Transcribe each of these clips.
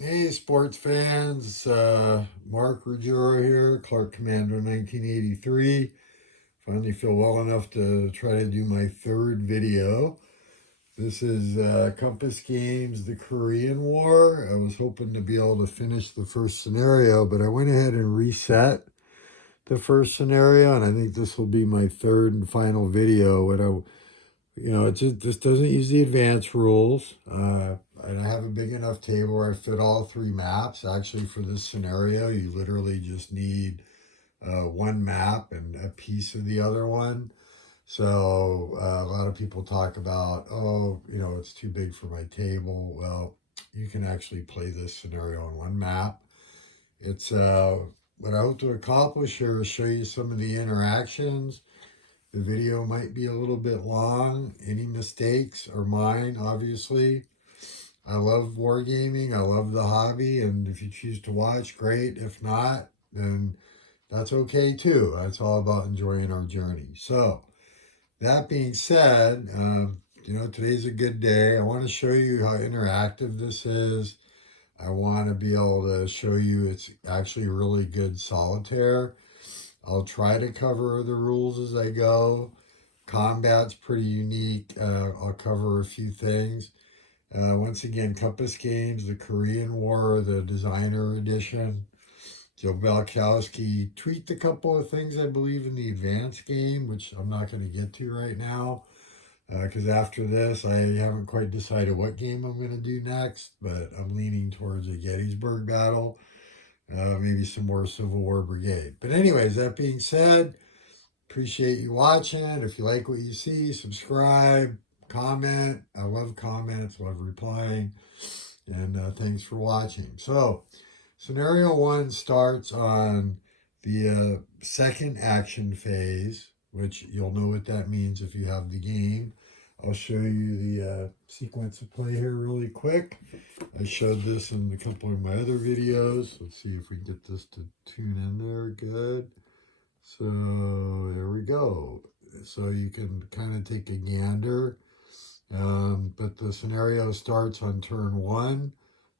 Hey, sports fans. Mark Ruggiero here, Clark Commando 1983. Finally feel well enough to try to do my third video. This is Compass Games, the Korean War. I was hoping to be able to finish the first scenario, but I went ahead and reset the first scenario, and I think this will be my third and final video. It just doesn't use the advanced rules. And I have a big enough table where I fit all three maps. Actually, for this scenario, you literally just need one map and a piece of the other one. So a lot of people talk about, oh, it's too big for my table. Well, you can actually play this scenario on one map. It's what I hope to accomplish here is show you some of the interactions. The video might be a little bit long. Any mistakes are mine, obviously. I love wargaming. I love the hobby. And if you choose to watch, great. If not, then that's okay too. It's all about enjoying our journey. So, that being said, today's a good day. I want to show you how interactive this is. I want to be able to show you it's actually really good solitaire. I'll try to cover the rules as I go. Combat's pretty unique. I'll cover a few things. Once again, Compass Games, the Korean War, the designer edition. Joe Balkowski tweaked a couple of things, I believe, in the advanced game, which I'm not going to get to right now. Because after this, I haven't quite decided what game I'm going to do next, but I'm leaning towards a Gettysburg battle, maybe some more Civil War Brigade. But anyways, that being said, appreciate you watching. If you like what you see, subscribe, comment. I love comments, love replying. And thanks for watching. So, scenario one starts on the second action phase, which you'll know what that means if you have the game. I'll show you the sequence of play here really quick. I showed this in a couple of my other videos. Let's see if we can get this to tune in there good. So there we go. So you can kind of take a gander. But the scenario starts on turn one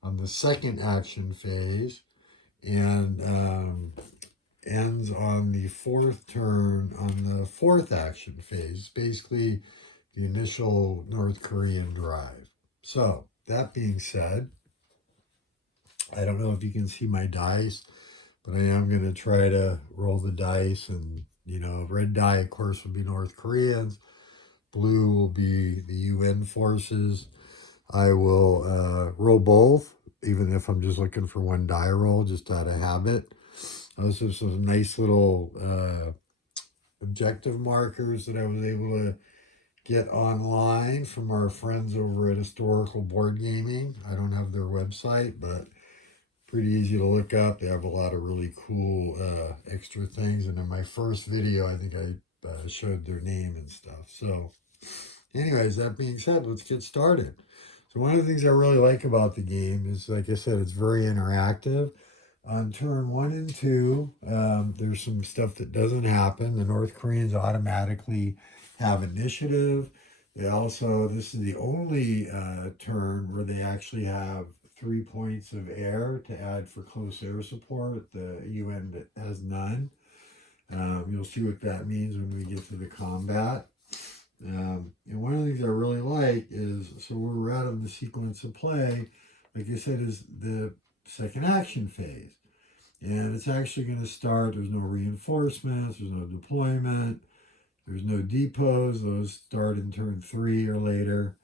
on the second action phase and ends on the fourth turn on the fourth action phase. Basically, the initial North Korean drive. So, that being said, I don't know if you can see my dice, but I am going to try to roll the dice. And, red die, of course, would be North Koreans. Blue will be the UN forces. I will roll both, even if I'm just looking for one die roll, just out of habit. Those are some nice little objective markers that I was able to get online from our friends over at Historical Board Gaming. I don't have their website, but pretty easy to look up. They have a lot of really cool extra things. And in my first video, I think I showed their name and stuff. So anyways, that being said, let's get started. So one of the things I really like about the game is, like I said, it's very interactive. On turn one and two, there's some stuff that doesn't happen. The North Koreans automatically have initiative. This is the only turn where they actually have 3 points of air to add for close air support. The UN has none. You'll see what that means when we get to the combat. And one of the things I really like is, so we're right on the sequence of play, like I said, is the second action phase. And it's actually going to start, there's no reinforcements, there's no deployment, there's no depots. Those start in turn 3 or later.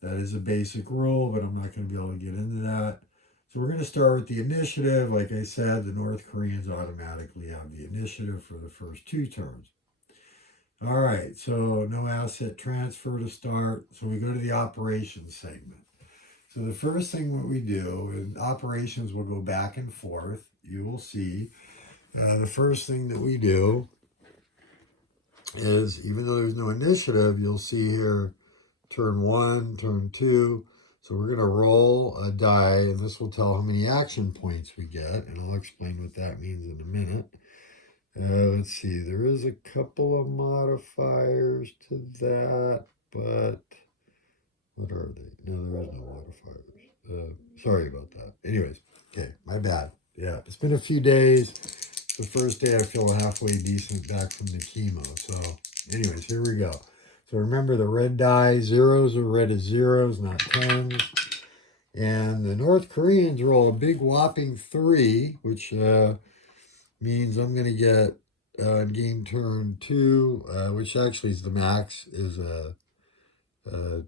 That is a basic rule, but I'm not going to be able to get into that. So we're going to start with the initiative. Like I said, the North Koreans automatically have the initiative for the first 2 turns. All right, so no asset transfer to start. So we go to the operations segment. So the first thing what we do, in operations will go back and forth. You will see the first thing that we do is, even though there's no initiative, you'll see here turn 1, turn 2. So we're going to roll a die, and this will tell how many action points we get, and I'll explain what that means in a minute. Let's see, there is a couple of modifiers to that, but what are they? No, there is no modifiers. Sorry about that. anyways, okay, my bad. Yeah, it's been a few days. The first day I feel halfway decent back from the chemo. So, anyways, here we go. So remember the red die, zeros are read as zeros, not tens. And the North Koreans roll a big whopping 3, which means I'm going to get game turn 2, which actually is the max, is let's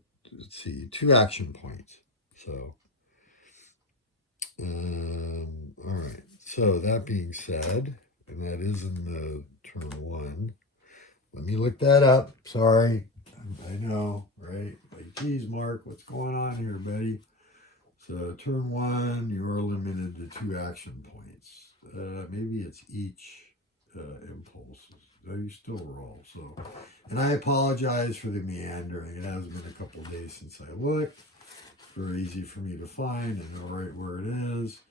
see, 2 action points. So, all right. So that being said, and that is in the turn 1. Let me look that up. Sorry. I know, right? Like, geez, Mark, what's going on here, buddy? So turn 1, you're limited to 2 action points. Maybe it's each impulses. No, you still roll. So, and I apologize for the meandering. It has been a couple of days since I looked. It's very easy for me to find and know right where it is.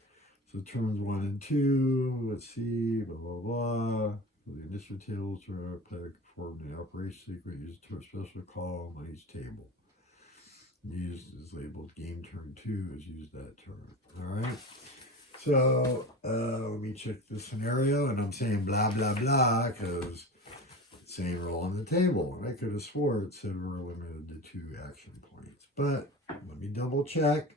So turns 1 and 2. Let's see. Blah blah blah. The initial tables are player perform the operation sequence. Use a special column on each table. Used is labeled game turn 2 is used that turn. All right. So let me check the scenario, and I'm saying blah blah blah because it's saying roll on the table, and I could have swore it said we're limited to 2 action points. But let me double check,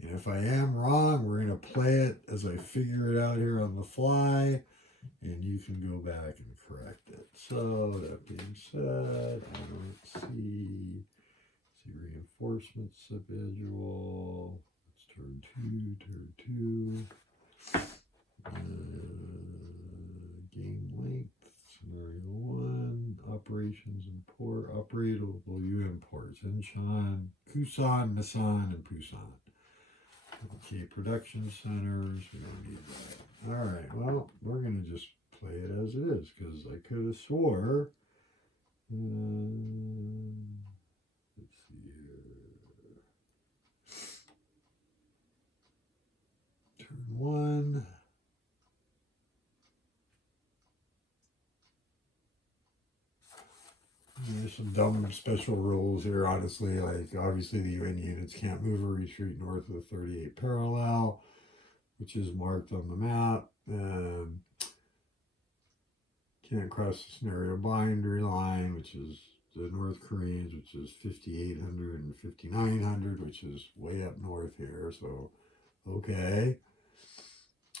and if I am wrong, we're gonna play it as I figure it out here on the fly, and you can go back and correct it. So that being said, I don't see. Reinforcement subvisual. It's turn 2. Game length. Scenario 1. Operations import. Operatable U imports. Incheon, Kusan, Masan, and Busan. Okay, production centers. We don't need that. All right. Well, we're going to just play it as it is because I could have swore. Let's see here. Turn 1. There's some dumb special rules here, honestly. Like, obviously, the UN units can't move or retreat north of the 38 parallel, which is marked on the map. Can't cross the scenario boundary line, which is the North Koreans, which is 5,800 and 5,900, which is way up north here. So, okay.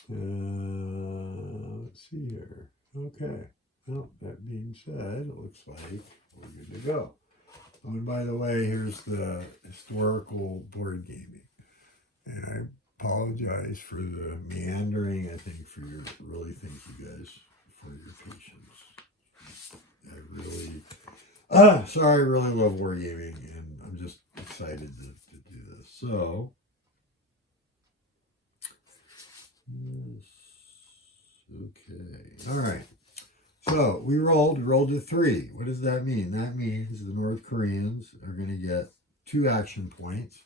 Let's see here. Okay. Well, that being said, it looks like we're good to go. Oh, and by the way, here's the historical board gaming. And I apologize for the meandering. I think for your, really thank you guys for your patience. I really, sorry, I really love wargaming, and I'm just excited to do this. So, yes, okay, all right. So we rolled a 3. What does that mean? That means the North Koreans are going to get 2 action points.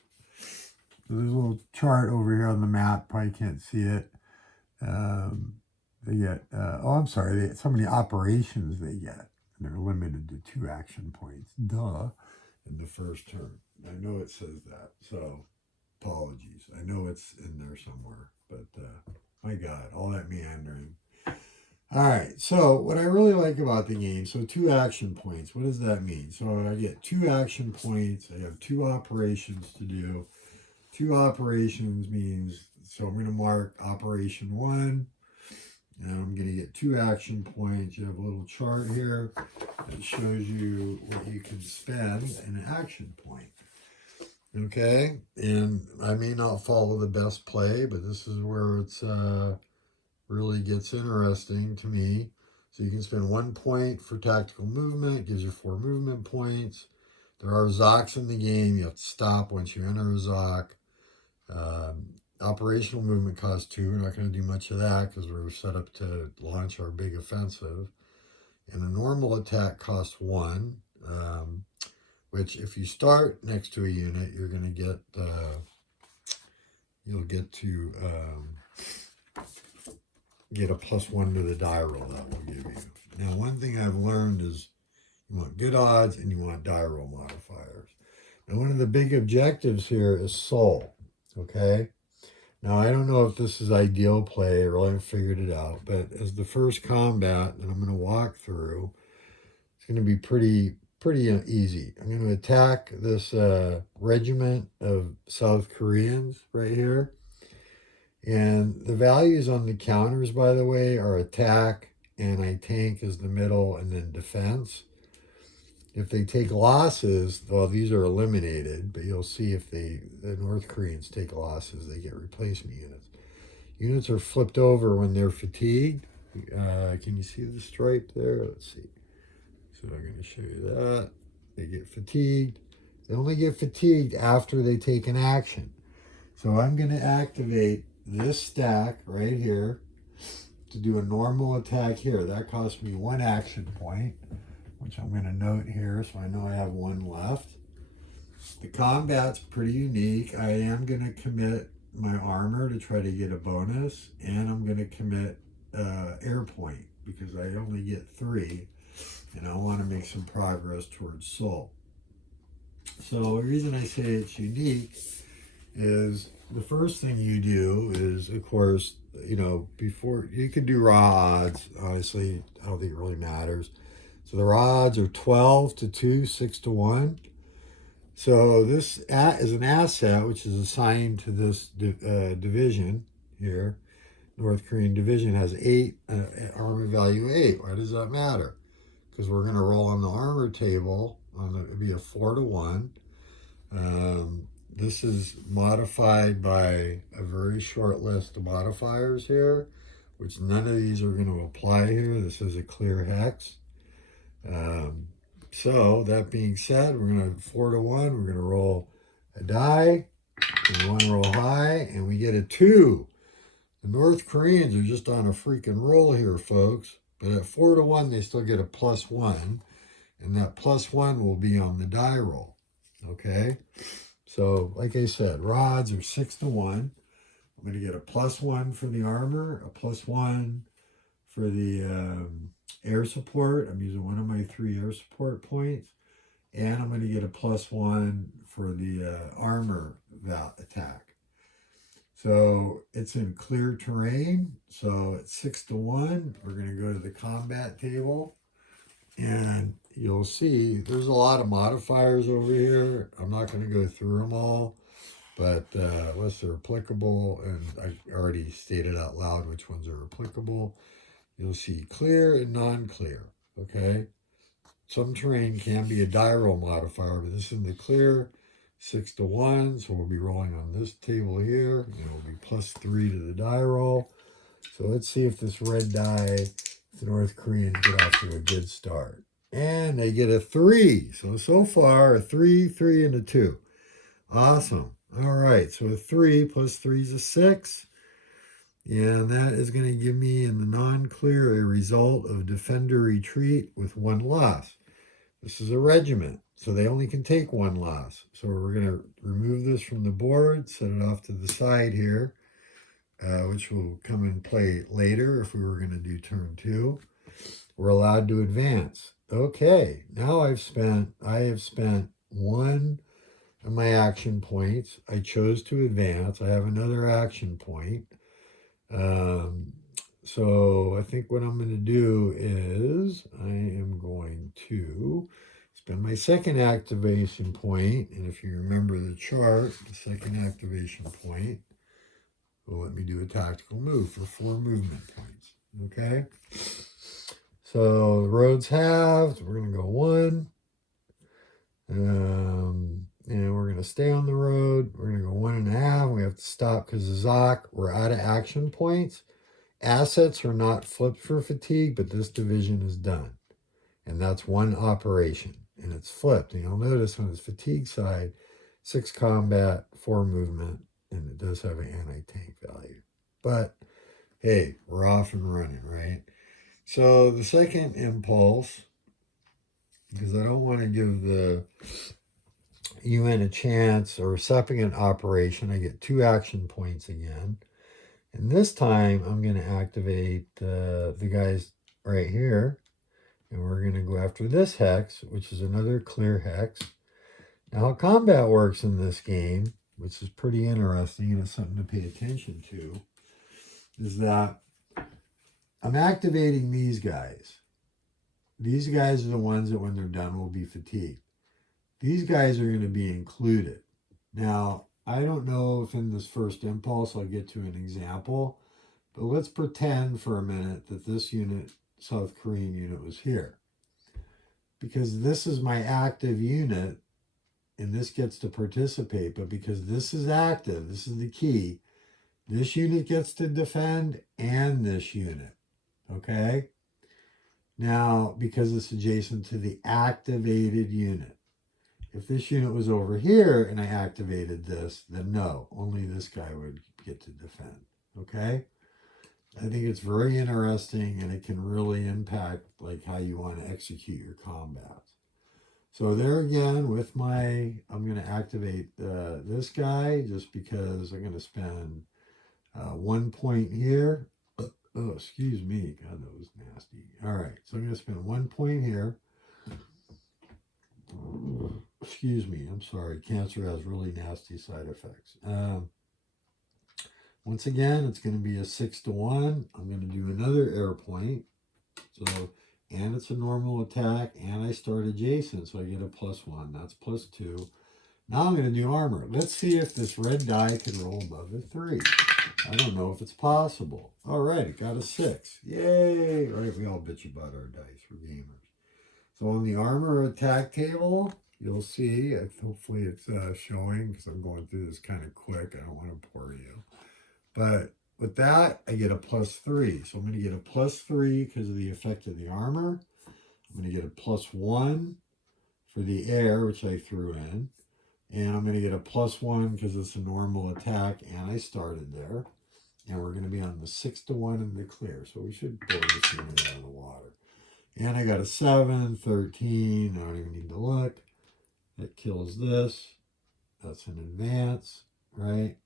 So there's a little chart over here on the map. Probably can't see it. They get, I'm sorry, so many operations they get. And they're limited to 2 action points. Duh. In the first turn. I know it says that. So apologies. I know it's in there somewhere. But my God, all that meandering. All right, so what I really like about the game, so 2 action points, what does that mean? So I get 2 action points, I have 2 operations to do. 2 operations means, so I'm going to mark operation 1, and I'm going to get 2 action points. You have a little chart here that shows you what you can spend in an action point. Okay, and I may not follow the best play, but this is where it's really gets interesting to me. So you can spend 1 point for tactical movement, gives you 4 movement points. There are Zocs in the game. You have to stop once you enter a Zoc. Operational movement costs 2. We're not going to do much of that because we're set up to launch our big offensive. And a normal attack costs 1, which if you start next to a unit, you're going to get, you'll get to get a +1 to the die roll that will give you. Now, one thing I've learned is you want good odds and you want die roll modifiers. Now, one of the big objectives here is soul, okay? Now, I don't know if this is ideal play. I really haven't figured it out. But as the first combat that I'm going to walk through, it's going to be pretty easy. I'm going to attack this regiment of South Koreans right here. And the values on the counters, by the way, are attack, anti-tank is the middle, and then defense. If they take losses, well, these are eliminated, but you'll see if the North Koreans take losses, they get replacement units. Units are flipped over when they're fatigued. Can you see the stripe there? Let's see. So I'm going to show you that. They get fatigued. They only get fatigued after they take an action. So I'm going to activate this stack right here to do a normal attack here. That cost me 1 action point, which I'm going to note here so I know I have 1 left. The combat's pretty unique. I am going to commit my armor to try to get a bonus, and I'm going to commit air point because I only get 3, and I want to make some progress towards soul. So the reason I say it's unique is the first thing you do is, of course, before you can do raw odds. Honestly, I don't think it really matters. So the raw odds are 12 to 2, 6 to 1. So this is an asset which is assigned to this division here. North Korean division has 8, armor value 8. Why does that matter? Because we're going to roll on the armor table. It'd be a 4 to 1. This is modified by a very short list of modifiers here, which none of these are going to apply here. This is a clear hex. So that being said, we're going to 4 to 1. We're going to roll a die, and 1 roll high, and we get a 2. The North Koreans are just on a freaking roll here, folks. But at 4 to 1, they still get a +1, and that +1 will be on the die roll. Okay? So, like I said, rods are 6 to 1. I'm going to get a +1 for the armor, a +1 for the air support. I'm using 1 of my 3 air support points. And I'm going to get a +1 for the armor attack. So it's in clear terrain. So it's 6 to 1. We're going to go to the combat table. And you'll see there's a lot of modifiers over here. I'm not going to go through them all, but unless they're applicable, and I already stated out loud which ones are applicable. You'll see clear and non-clear, okay? Some terrain can be a die roll modifier, but this is in the clear, 6 to 1, so we'll be rolling on this table here, and it will be +3 to the die roll. So let's see if this red die, the North Koreans get off to a good start. And they get a 3. So far, a 3, 3, and a 2. Awesome. All right, so a 3 plus 3 is a 6. And that is going to give me, in the non-clear, a result of defender retreat with 1 loss. This is a regiment, so they only can take 1 loss. So we're going to remove this from the board, set it off to the side here, which will come in play later if we were going to do turn 2. We're allowed to advance. Okay, now I have spent 1 of my action points. I chose to advance. I have another action point. So I think what I'm going to do is I am going to spend my second activation point. And if you remember the chart, the second activation point will let me do a tactical move for 4 movement points. Okay. So the roads halved. We're going to go 1. And we're going to stay on the road. We're going to go 1.5. We have to stop because of Zok. We're out of action points. Assets are not flipped for fatigue, but this division is done. And that's 1 operation. And it's flipped. And you'll notice on its fatigue side, 6 combat, 4 movement, and it does have an anti-tank value. But, hey, we're off and running, right? So the second impulse, because I don't want to give the UN a chance, or supplicant operation, I get 2 action points again. And this time I'm going to activate the guys right here. And we're going to go after this hex, which is another clear hex. Now how combat works in this game, which is pretty interesting and it's something to pay attention to, is that I'm activating these guys. These guys are the ones that when they're done will be fatigued. These guys are going to be included. Now, I don't know if in this first impulse I'll get to an example, but let's pretend for a minute that this unit, South Korean unit, was here. Because this is my active unit, and this gets to participate, but because this is active, this is the key, this unit gets to defend and this unit, okay? Now, because it's adjacent to the activated unit. If this unit was over here and I activated this, then no, only this guy would get to defend, okay? I think it's very interesting and it can really impact like how you want to execute your combats. So there again with I'm going to activate this guy just because I'm going to spend 1 point here. Oh, excuse me. God, that was nasty. All right, so I'm going to spend 1 point here. Excuse me, I'm sorry. Cancer has really nasty side effects. Once again, it's going to be a 6-1. I'm going to do another air point. So, and it's a normal attack, and I start adjacent, so I get a +1. That's +2. Now I'm going to do armor. Let's see if this red die can roll above a 3. I don't know if it's possible. All right, it got a 6. Yay! All right, we all bitch about our dice. We're gamers. So on the armor attack table, you'll see, hopefully it's showing because I'm going through this kind of quick. I don't want to bore you. But with that, I get a +3. So I'm going to get a +3 because of the effect of the armor. I'm going to get a +1 for the air, which I threw in. And I'm going to get a +1 because it's a normal attack, and I started there. And we're going to be on the 6-1 in the clear. So we should blow this unit out of the water. And I got a 7, 13. I don't even need to look. That kills this. That's an advance, right?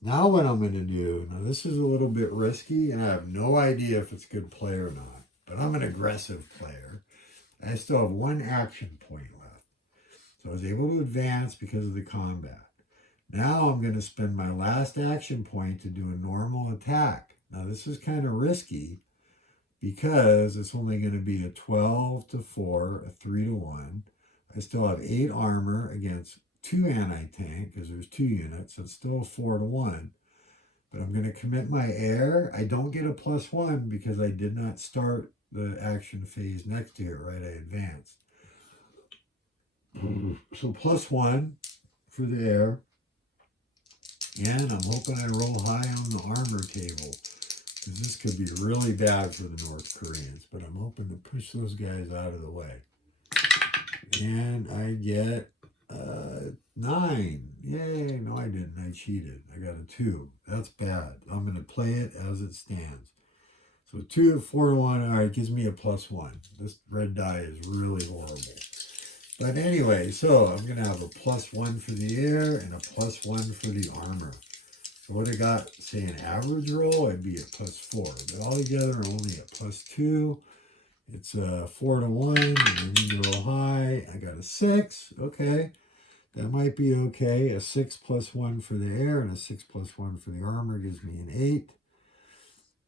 Now what I'm going to do, now this is a little bit risky, and I have no idea if it's good play or not. But I'm an aggressive player. I still have 1 action point left. So I was able to advance because of the combat. Now I'm going to spend my last action point to do a normal attack. Now this is kind of risky because it's only going to be a 12-4, a 3-1. I still have 8 armor against 2 anti-tank because there's 2 units. So it's still a 4-1. But I'm going to commit my air. I don't get a +1 because I did not start the action phase next to it, right? I advanced. So +1 for the air. And I'm hoping I roll high on the armor table. Because this could be really bad for the North Koreans. But I'm hoping to push those guys out of the way. And I get 9. Yay. No, I didn't. I cheated. I got a 2. That's bad. I'm going to play it as it stands. So 2, 4-1. All right, gives me a +1. This red die is really horrible. But anyway, so I'm going to have a +1 for the air and a +1 for the armor. So what I got, say an average roll, I'd be at +4. But all together, only at +2. It's a 4-1, and I need to roll high. I got a 6. Okay, that might be okay. A 6 +1 for the air and a 6 +1 for the armor gives me an 8.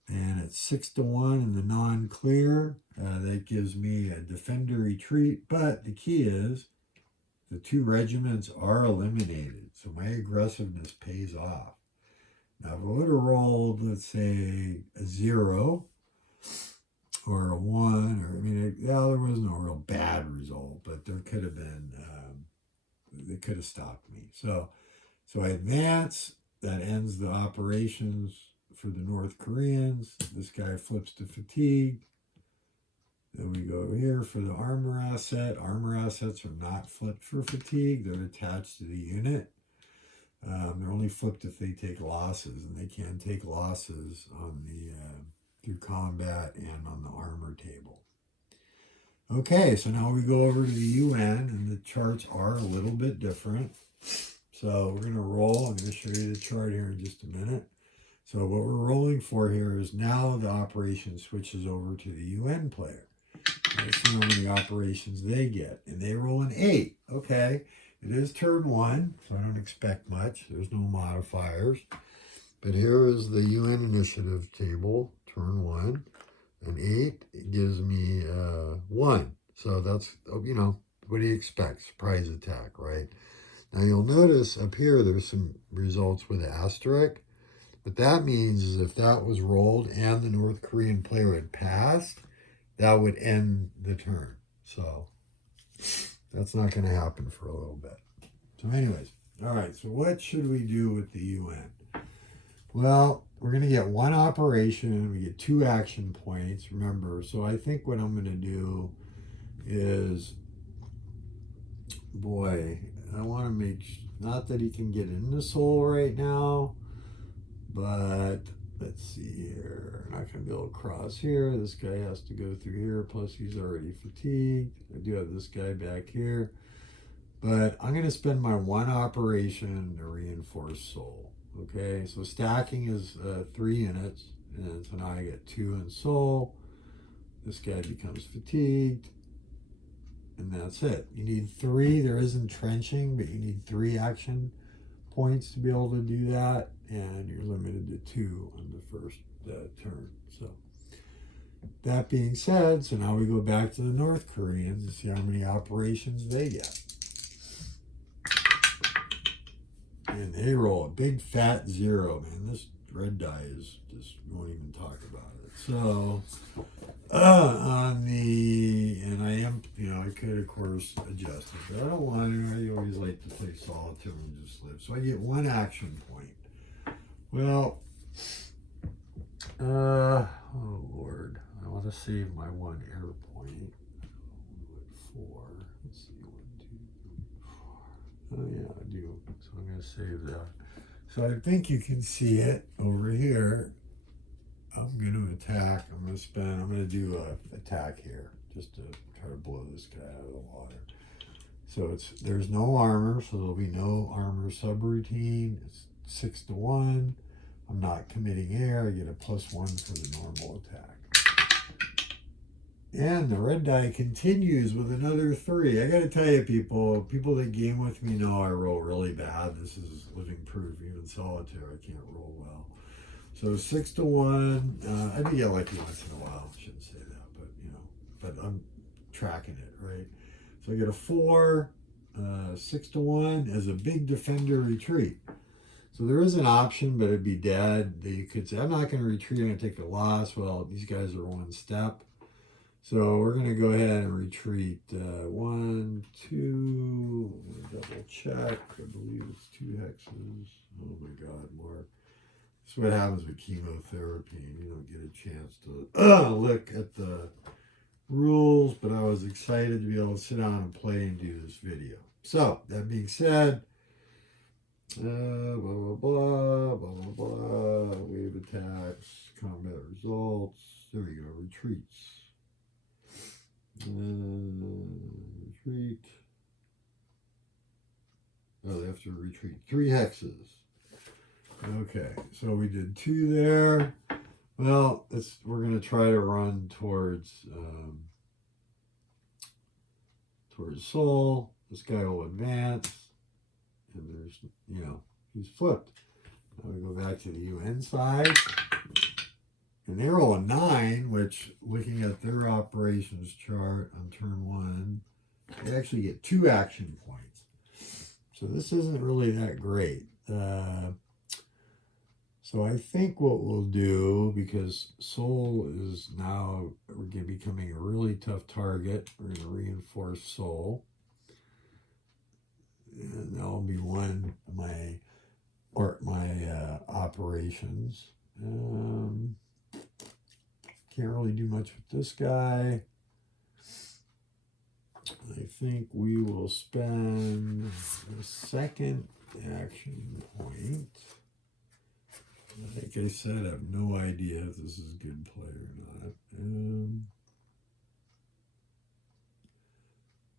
And it's 6-1 in the non-clear. That gives me a defender retreat. But the key is the 2 regiments are eliminated. So my aggressiveness pays off. Now, if I would have rolled, let's say, a 0 or a 1, or I mean, there was no real bad result, but there could have been, they could have stopped me. So I advance. That ends the operations for the North Koreans. This guy flips to fatigue. Then we go here for the armor asset. Armor assets are not flipped for fatigue. They're attached to the unit. They're only flipped if they take losses, and they can take losses on the through combat and on the armor table. Okay, so now we go over to the UN, and the charts are a little bit different. So we're going to roll. I'm going to show you the chart here in just a minute. So what we're rolling for here is now the operation switches over to the UN player. Let's see how many operations they get. And they roll an 8. Okay. It is turn 1, so I don't expect much. There's no modifiers. But here is the UN initiative table, turn 1. An 8, it gives me 1. So that's, you know, what do you expect? Surprise attack, right? Now you'll notice up here there's some results with an asterisk. What that means is if that was rolled and the North Korean player had passed, that would end the turn. So that's not going to happen for a little bit. So anyways, all right, so what should we do with the UN? Well, we're going to get 1 operation. We get 2 action points, remember. So I think what I'm going to do is, boy, I want to make, not that he can get into Seoul right now, but let's see here. I'm not going to be able to cross here. This guy has to go through here, plus he's already fatigued. I do have this guy back here. But I'm going to spend my 1 operation to reinforce Seoul. Okay, so stacking is 3 units, and so now I get 2 in Seoul. This guy becomes fatigued, and that's it. You need 3. There is entrenching, but you need 3 action points to be able to do that, and you're limited to 2 on the first turn. So that being said, so now we go back to the North Koreans and see how many operations they get. And they roll a big fat 0, man. This red die is just, won't even talk about it. So, on the, and I am, you know, I could, of course, adjust it, but I don't want to. I always like to play solitaire and just live. So I get 1 action point. Well, oh, Lord. I want to save my 1 air point. 4. Let's see, 1, 2, 3, 4. Oh, yeah, I do. So I'm going to save that. So I think you can see it over here. I'm going to attack. I'm going to do a attack here just to try to blow this guy out of the water. So there's no armor, so there'll be no armor subroutine. It's 6 to 1. I'm not committing air. I get a +1 for the normal attack. And the red die continues with another 3. I got to tell you, people that game with me know I roll really bad. This is living proof. Even solitaire, I can't roll well. So 6 to 1. I do get lucky once in a while. I shouldn't say that, but you know, but I'm tracking it, right? So I get a 4, 6 to 1 as a big defender retreat. So there is an option, but it'd be dead. You could say, I'm not going to retreat. I'm going to take a loss. Well, these guys are 1 step. So we're going to go ahead and retreat 1, 2, double check. I believe it's 2 hexes. Oh my God, Mark. That's what happens with chemotherapy. You don't get a chance to look at the rules, but I was excited to be able to sit down and play and do this video. So that being said, blah, blah, blah, blah, blah, blah, wave attacks, combat results. There we go, retreats. Retreat. Oh, they have to retreat 3 hexes. Okay, so we did 2 there. Well, we're going to try to run towards Seoul. This guy will advance, and there's, you know, he's flipped. Now we go back to the UN side. And they roll a 9, which, looking at their operations chart on turn 1, they actually get 2 action points. So this isn't really that great. So I think what we'll do, because Seoul is now becoming a really tough target, we're going to reinforce Seoul. And that'll be one of my operations. Can't really do much with this guy. I think we will spend a 2nd action point. Like I said, I have no idea if this is a good play or not.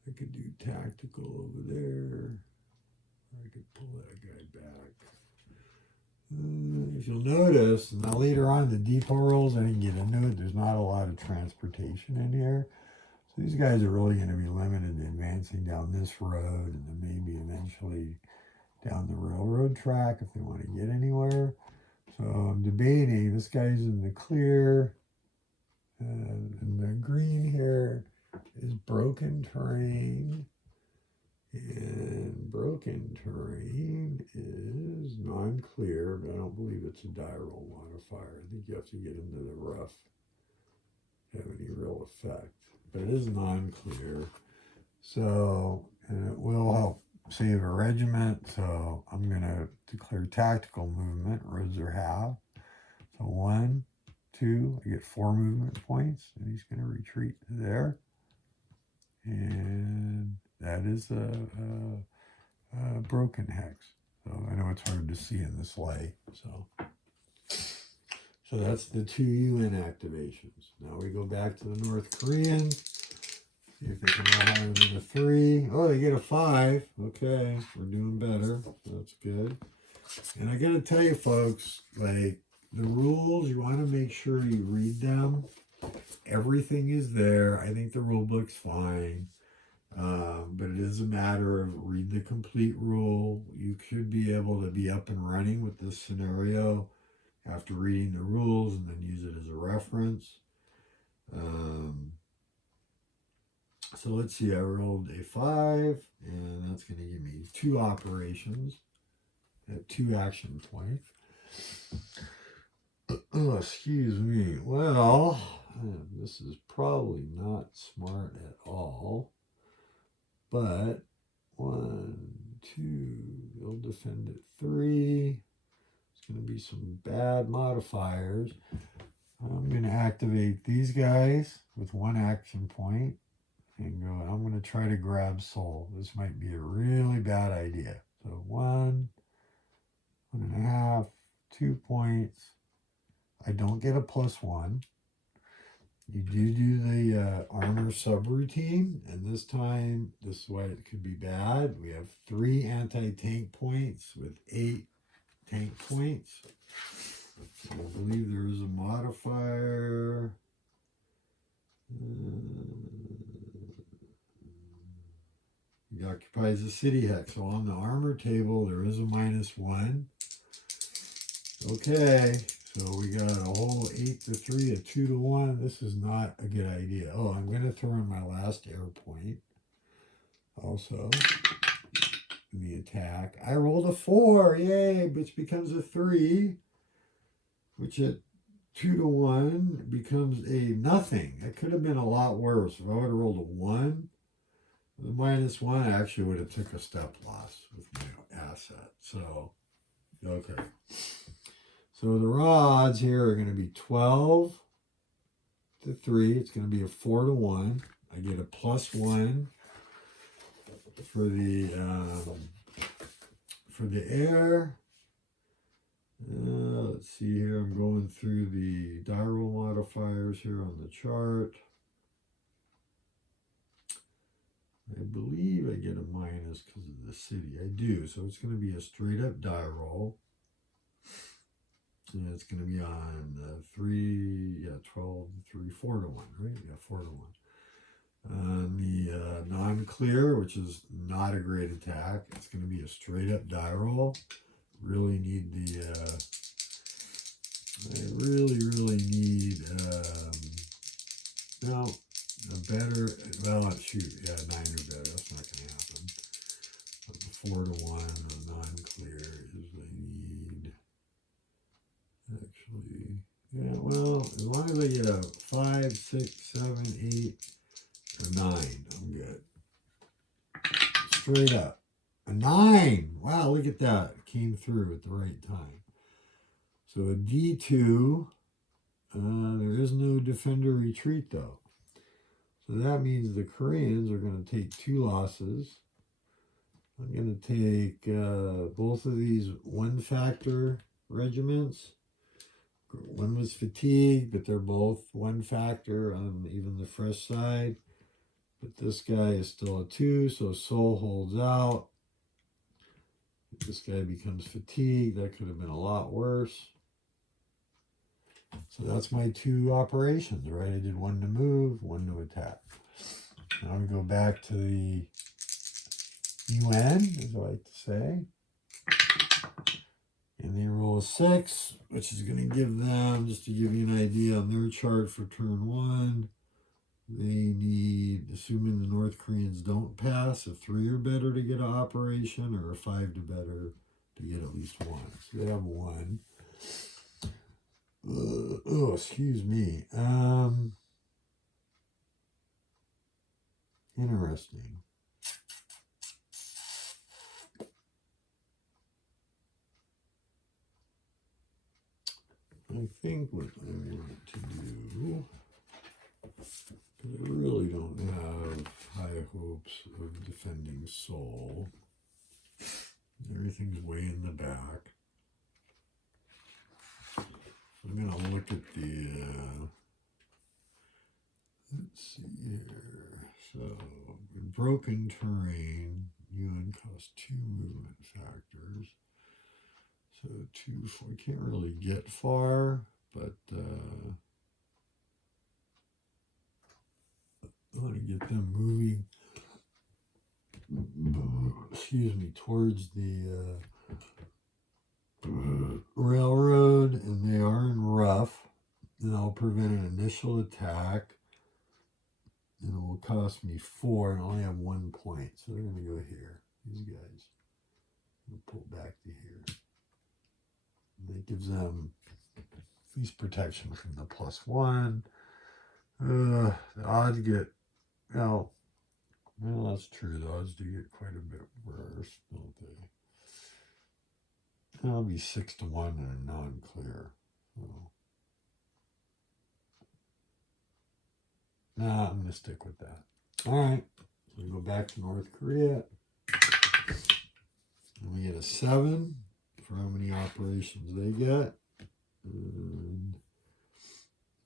I could do tactical over there. Or I could pull that guy back. If you'll notice, now later on in the depot rolls, I didn't get into it. There's not a lot of transportation in here. So these guys are really going to be limited to advancing down this road and then maybe eventually down the railroad track if they want to get anywhere. So I'm debating, this guy's in the clear, and the green here is broken terrain. And broken terrain is non-clear, but I don't believe it's a die roll modifier. I think you have to get into the rough to have any real effect. But it is non-clear. So, and it will help save a regiment. So I'm going to declare tactical movement. Roads are half. So 1, 2, I get 4 movement points. And he's going to retreat there. And that is a broken hex. So I know it's hard to see in this light. So that's the 2 UN activations. Now we go back to the North Koreans. See if they can roll higher than a 3. Oh, they get a 5. Okay, we're doing better. That's good. And I got to tell you, folks, like the rules, you want to make sure you read them. Everything is there. I think the rule book's fine. But it is a matter of read the complete rule. You could be able to be up and running with this scenario after reading the rules and then use it as a reference. So let's see, I rolled a 5, and that's going to give me 2 operations at 2 action points. Oh, excuse me. Well, this is probably not smart at all. But 1, 2, they'll defend at 3. It's going to be some bad modifiers. I'm going to activate these guys with 1 action point and go, I'm going to try to grab soul. This might be a really bad idea. So 1, 1.5, 2 points. I don't get a +1. You do the armor subroutine, and this time, this is why it could be bad. We have 3 anti-tank points with 8 tank points. I believe there is a modifier. He occupies the city hex. So on the armor table, there is a -1. Okay. So we got a whole 8 to 3, a 2 to 1. This is not a good idea. Oh, I'm going to throw in my last air point also in the attack. I rolled a 4, yay, which becomes a 3, which at 2 to 1 becomes a nothing. It could have been a lot worse. If I would have rolled a 1, the -1 I actually would have took a step loss with my asset. So, okay. So the rods here are going to be 12 to 3. It's going to be a 4 to 1. I get a +1 for the air. Let's see here. I'm going through the die roll modifiers here on the chart. I believe I get a minus because of the city. I do. So it's going to be a straight up die roll. And it's going to be on 12 to 3, 4 to 1, right? Yeah, 4 to 1. On the non-clear, which is not a great attack, it's going to be a straight up die roll. Really need I really need, a better, shoot, yeah, 9 or better. That's not going to happen. But the 4 to 1 on non-clear is I need. Actually, yeah, well, as long as I get a 5, 6, 7, 8, or 9, I'm good. Straight up. A 9! Wow, look at that. It came through at the right time. So a D2, there is no defender retreat though. So that means the Koreans are going to take 2 losses. I'm going to take both of these 1-factor regiments. One was fatigued, but they're both 1-factor on even the fresh side. But this guy is still a 2, so Seoul holds out. If this guy becomes fatigued, that could have been a lot worse. So that's my 2 operations, right? I did 1 to move, 1 to attack. Now we go back to the UN, as I like to say. And they roll a 6, which is going to give them, just to give you an idea on their chart for turn 1, they need, assuming the North Koreans don't pass, a 3 or better to get an operation, or a 5 to better to get at least 1. So they have 1. Oh, excuse me. Interesting. I think what I want to do, because I really don't have high hopes of defending Seoul. Everything's way in the back. I'm going to look at the, let's see here. So, in broken terrain, UN costs 2 movement factors. So 2, 4, can't really get far, but I want to get them moving, excuse me, towards the railroad, and they are in rough, and I'll prevent an initial attack, and it will cost me 4 and only have 1 point, so they're going to go here, these guys. I'll pull back to here. And that gives them at least protection from the +1. The odds get, well, that's true. The odds do get quite a bit worse, don't they? That'll be 6-1 and a non-clear. So. Nah, I'm going to stick with that. All right. So we go back to North Korea. And we get a 7 for how many operations they get. And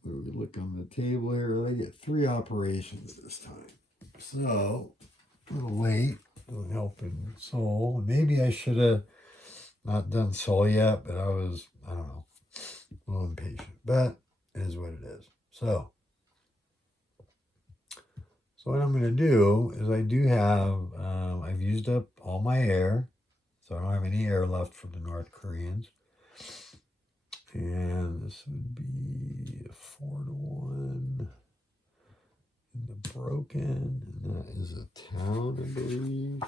we look on the table here. They get 3 operations this time. So, a little late on helping Seoul. Maybe I should have not done Seoul yet, but I don't know, a little impatient. But it is what it is. So what I'm going to do is I do have, I've used up all my air. So I don't have any air left for the North Koreans. And this would be a 4-1 in the broken. And that is a town, I believe.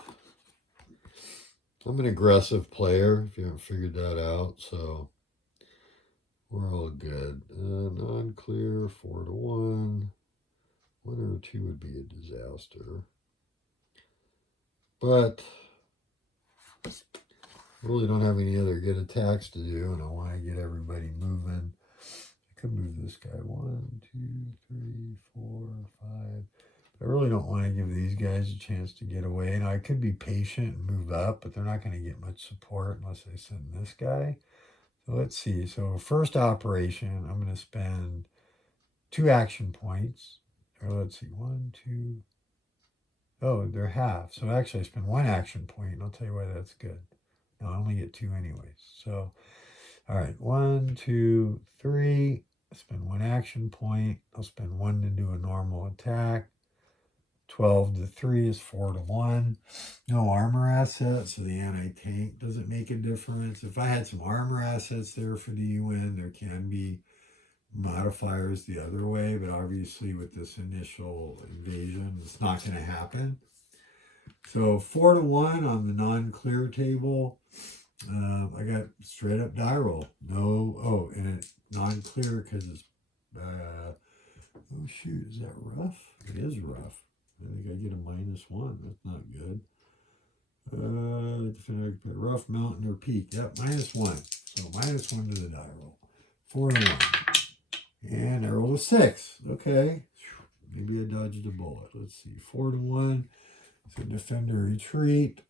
I'm an aggressive player, if you haven't figured that out. So we're all good. Non-clear, 4-1. 1 or 2 would be a disaster. But really don't have any other good attacks to do, and I want to get everybody moving. I could move this guy 1, 2, 3, 4, 5. I really don't want to give these guys a chance to get away. Now, I could be patient and move up, but they're not going to get much support unless I send this guy. So let's see. So first operation, I'm going to spend 2 action points. Or let's see, 1, 2. Oh, they're half. So actually, I spend 1 action point, and I'll tell you why that's good. No, I only get 2 anyways. So, all right, 1, 2, 3. I spend 1 action point. I'll spend 1 to do a normal attack. 12 to 3 is 4-1. No armor assets, so the anti-tank doesn't make a difference. If I had some armor assets there for the UN, there can be modifiers the other way, but obviously with this initial invasion, it's not going to happen. So 4-1 on the non-clear table. I got straight up die roll. No, and it non-clear because it's, oh shoot, is that rough? It is rough. I think I get a -1. That's not good. Rough, mountain, or peak. Yep, -1. So -1 to the die roll. 4-1. And I rolled a 6. Okay. Maybe I dodged a bullet. Let's see. 4-1. So defender retreat.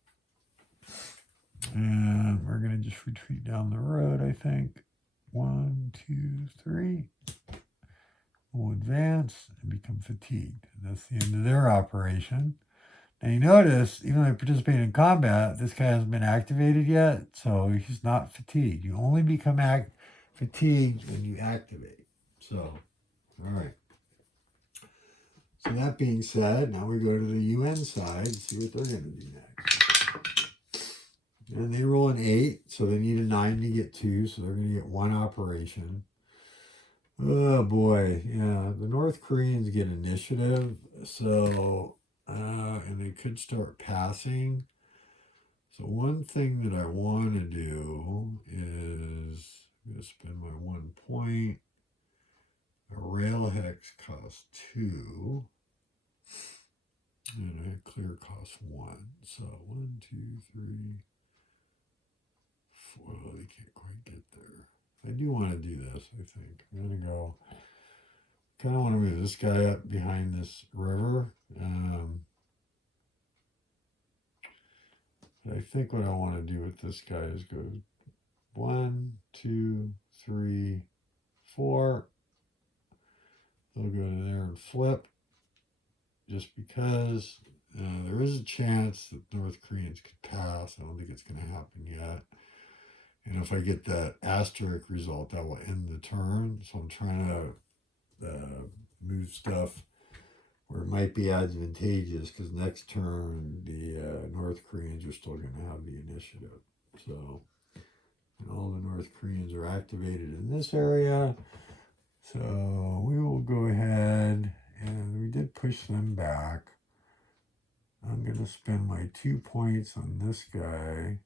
And we're going to just retreat down the road, I think. 1, 2, 3. We'll advance and become fatigued. And that's the end of their operation. Now you notice, even though I participate in combat, this guy hasn't been activated yet, so he's not fatigued. You only become fatigued when you activate. So, all right. So that being said, now we go to the UN side and see what they're going to do next. And they roll an 8, so they need a 9 to get 2, so they're going to get 1 operation. Oh boy, yeah, the North Koreans get initiative, so, and they could start passing. So one thing that I want to do is, I'm going to spend my 1 point. A rail hex costs 2. And a clear costs 1. So 1, 2, 3, 4. Oh, they can't quite get there. I do want to do this, I think. I'm going to go, kind of want to move this guy up behind this river. I think what I want to do with this guy is go 1, 2, 3, 4. They'll go to there and flip, just because there is a chance that North Koreans could pass. I don't think it's going to happen yet. And if I get that asterisk result, that will end the turn. So I'm trying to move stuff where it might be advantageous, because next turn the North Koreans are still going to have the initiative. So, and all the North Koreans are activated in this area. So we will go ahead, and we did push them back. I'm going to spend my 2 points on this guy.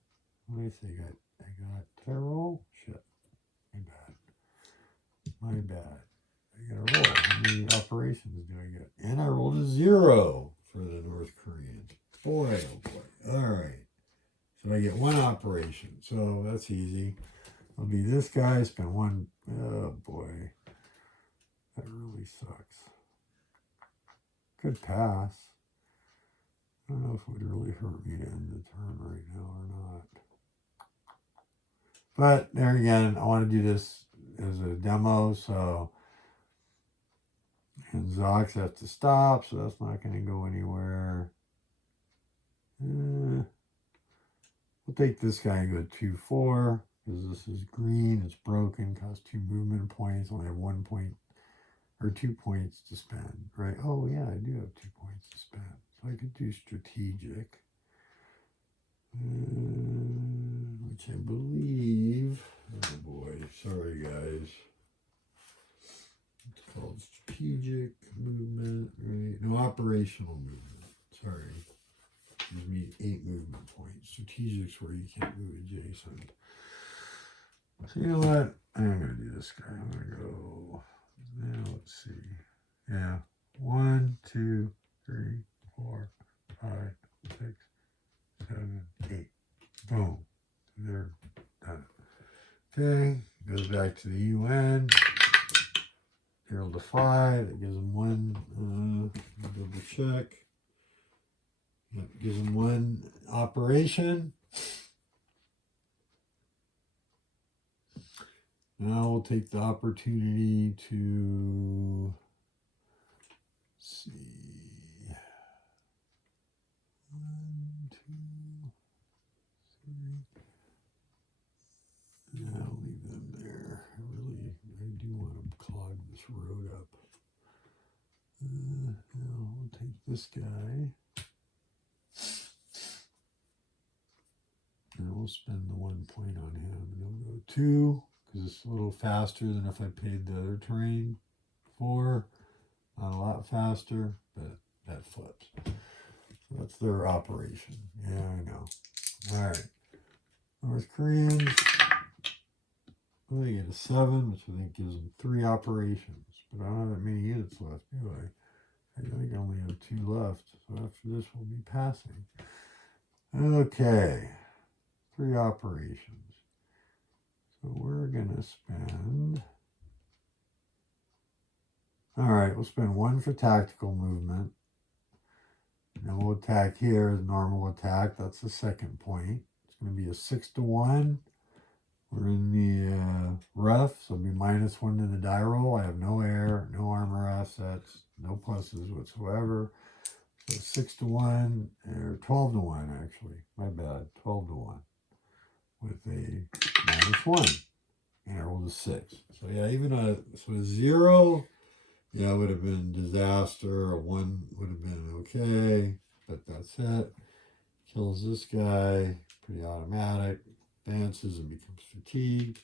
What do I say? Did I roll? Shit. My bad. I got to roll. How many operations do I get? And I rolled a 0 for the North Koreans. Boy, oh boy. All right. So I get 1 operation. So that's easy. It'll be this guy. Spend 1. Oh boy. That really sucks. Could pass. I don't know if it would really hurt me to end the turn right now or not. But there again, I want to do this as a demo, so, and Zox have to stop, so that's not going to go anywhere. We'll take this guy and go 2-4, because this is green, it's broken, costs 2 movement points, only have 1 point, or 2 points to spend, right? Oh yeah, I do have 2 points to spend. So I could do strategic, which I believe, oh boy, sorry guys. It's called strategic movement, right? No, operational movement, sorry. Gives me 8 movement points. Strategic's where you can't move adjacent. So you know what? I'm going to do this guy. I'm going to go, now let's see. Yeah, 1, 2, 3, 4, 5, 6, 7, 8. Boom. They're done. Okay, goes back to the UN. 0 to 5. It gives them 1. Double check. That gives them 1 operation. Now we'll take the opportunity to see. 1, 2, 3. Yeah, I'll leave them there. I do want to clog this road up. Now we'll take this guy. And we'll spend the 1 point on him. And he'll go 2, because it's a little faster than if I paid the other terrain. 4, not a lot faster, but that flips. So that's their operation. Yeah, I know. All right. North Koreans, well, they get a 7, which I think gives them 3 operations. But I don't have that many units left, do I? I think I only have 2 left. So after this, we'll be passing. Okay. 3 operations. So we're going to spend, all right, we'll spend 1 for tactical movement. And we'll attack here as normal attack. That's the 2nd point. It's going to be a 6 to 1. We're in the rough, so it'll be -1 to the die roll. I have no air, no armor assets, no pluses whatsoever. So 6 to 1, or 12 to 1 actually. My bad, 12 to 1. With a -1. And I rolled a 6. So yeah, even a 0 Yeah, it would have been disaster. A 1 would have been okay, but that's it. Kills this guy. Pretty automatic. Advances and becomes fatigued.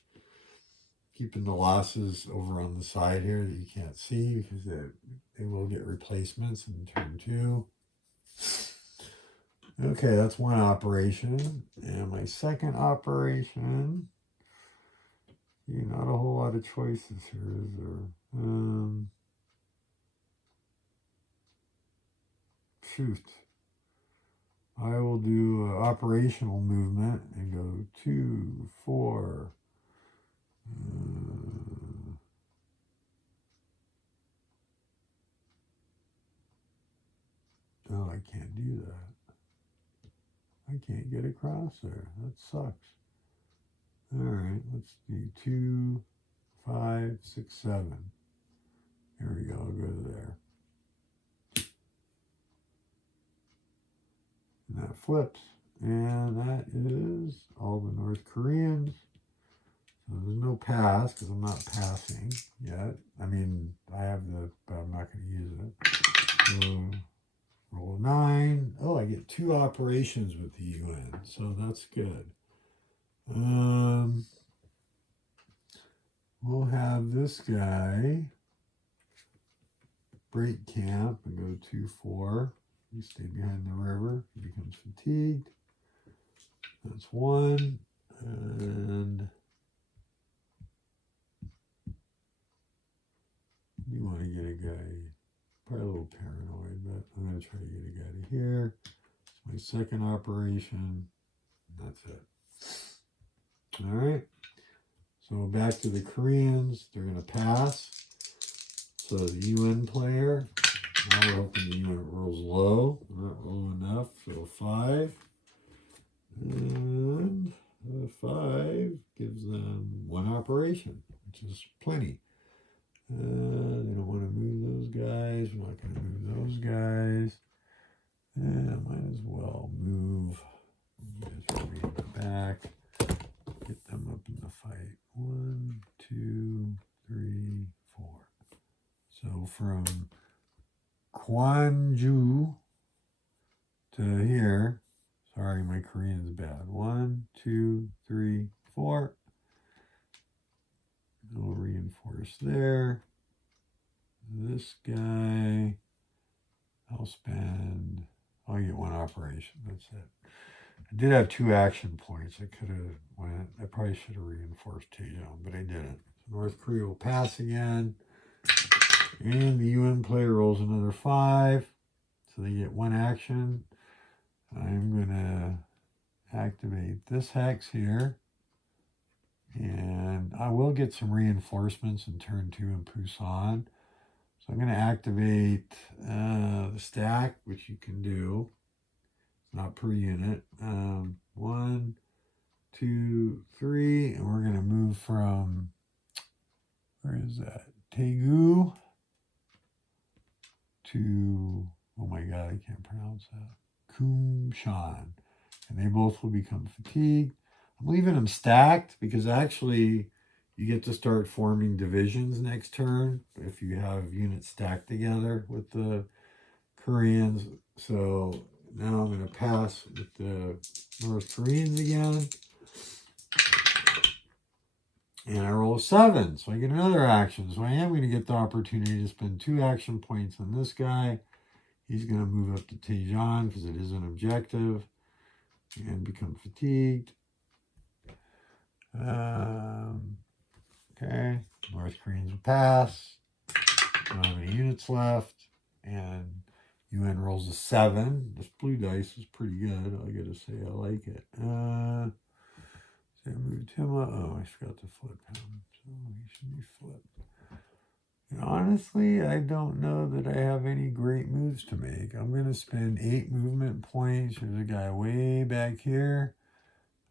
Keeping the losses over on the side here that you can't see because they will get replacements in turn 2. Okay, that's one operation. And my second operation, not a whole lot of choices here, is there? Shoot. I will do operational movement and go 2, 4. Oh, I can't do that. I can't get across there. That sucks. All right, let's do 2, 5, 6, 7. Here we go. I'll go to there. And that flips. And that is all the North Koreans. So there's no pass because I'm not passing yet. I mean, I have but I'm not going to use it. So roll 9. Oh, I get 2 operations with the UN. So that's good. We'll have this guy break camp and go 2, 4. He stayed behind the river. He becomes fatigued. That's 1. And you want to get a guy, probably a little paranoid, but I'm going to try to get a guy to here. It's my second operation. And that's it. All right. So back to the Koreans. They're going to pass. So the UN player, now we're hoping the UN rolls low. Not low enough, so 5. And 5 gives them 1 operation, which is plenty. They don't want to move those guys. We're not going to move those guys. And might as well move. You guys are in the back. Get them up in the fight. 1, 2, 3, 4. So from Kwangju to here. Sorry, my Korean's bad. 1, 2, 3, 4. We'll reinforce there. This guy, I'll get 1 operation. That's it. I did have 2 action points. I probably should have reinforced Daejeon, but I didn't. North Korea will pass again. And the UN player rolls another 5. So they get 1 action. I'm going to activate this hex here. And I will get some reinforcements in turn 2 in Pusan. So I'm going to activate the stack, which you can do. It's not per unit. 1, 2, 3. And we're going to move from, where is that? Daegu to, oh my God, I can't pronounce that. Kumshan. And they both will become fatigued. I'm leaving them stacked because actually you get to start forming divisions next turn if you have units stacked together with the Koreans. So now I'm going to pass with the North Koreans again. And I roll a 7, so I get another action. So I am going to get the opportunity to spend 2 action points on this guy. He's going to move up to Daejeon because it is an objective and become fatigued. Okay, North Koreans will pass. Don't have any units left. And UN rolls a 7. This blue dice is pretty good. I gotta say, I like it. So I moved him up. Oh, I forgot to flip him. So he should be flipped. And honestly, I don't know that I have any great moves to make. I'm going to spend 8 movement points. There's a guy way back here.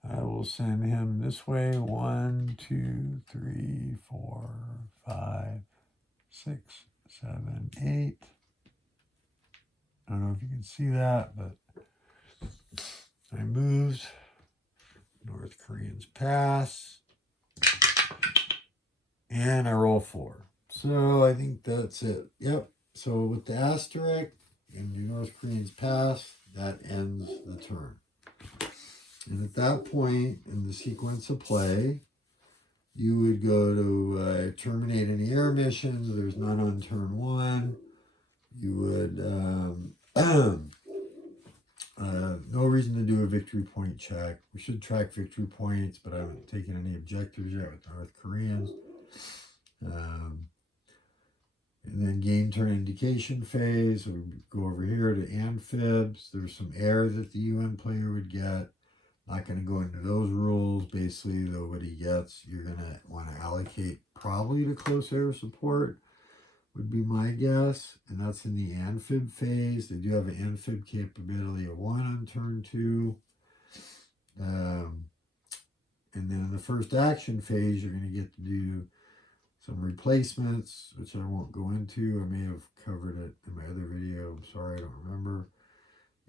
I will send him this way. 1, 2, 3, 4, 5, 6, 7, 8. I don't know if you can see that, but I moved. North Koreans pass. And I roll 4. So I think that's it. Yep. So with the asterisk and your North Koreans pass, that ends the turn. And at that point in the sequence of play, you would go to terminate any air missions. There's none on turn 1. You would, no reason to do a victory point check. We should track victory points, but I haven't taken any objectives yet with North Koreans. And then game turn indication phase. So we go over here to amphibs. There's some air that the UN player would get. Not going to go into those rules. Basically, though, what he gets, you're going to want to allocate probably to close air support, would be my guess. And that's in the amphib phase. They do have an amphib capability of 1 on turn 2. And then in the first action phase, you're going to get to do some replacements, which I won't go into. I may have covered it in my other video. I'm sorry, I don't remember.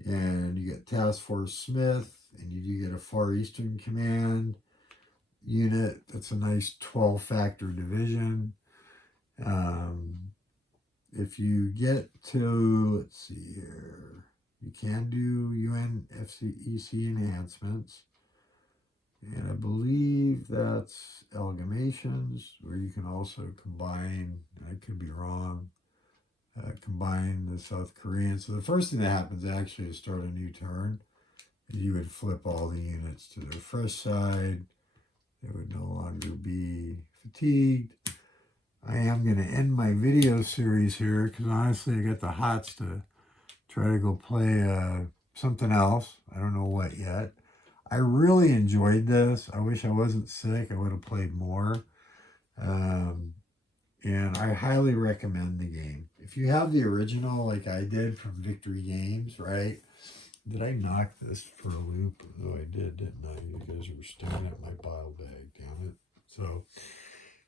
And you get Task Force Smith, and you do get a Far Eastern Command unit. That's a nice 12-factor division. If you get to, let's see here, you can do UN FCEC enhancements. And I believe that's amalgamations, where you can also combine, I could be wrong, combine the South Korean. So the first thing that happens actually is start a new turn. You would flip all the units to their fresh side. They would no longer be fatigued. I am going to end my video series here because honestly I got the hots to try to go play something else. I don't know what yet. I really enjoyed this. I wish I wasn't sick. I would have played more. And I highly recommend the game. If you have the original like I did from Victory Games, right? Did I knock this for a loop? Oh, I did, didn't I? You guys were staring at my bottle bag, damn it. So,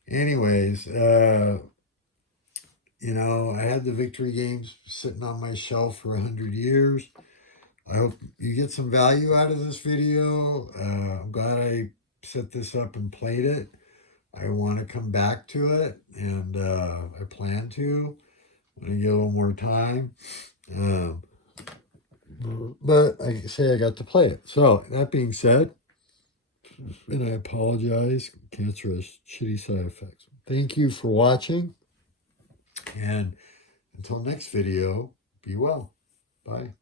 anyways, you know, I had the Victory Games sitting on my shelf for 100 years. I hope you get some value out of this video. I'm glad I set this up and played it. I want to come back to it, and I plan to when I get a little more time. But like I say, I got to play it. So that being said, and I apologize, cancer has shitty side effects. Thank you for watching, and until next video, be well. Bye.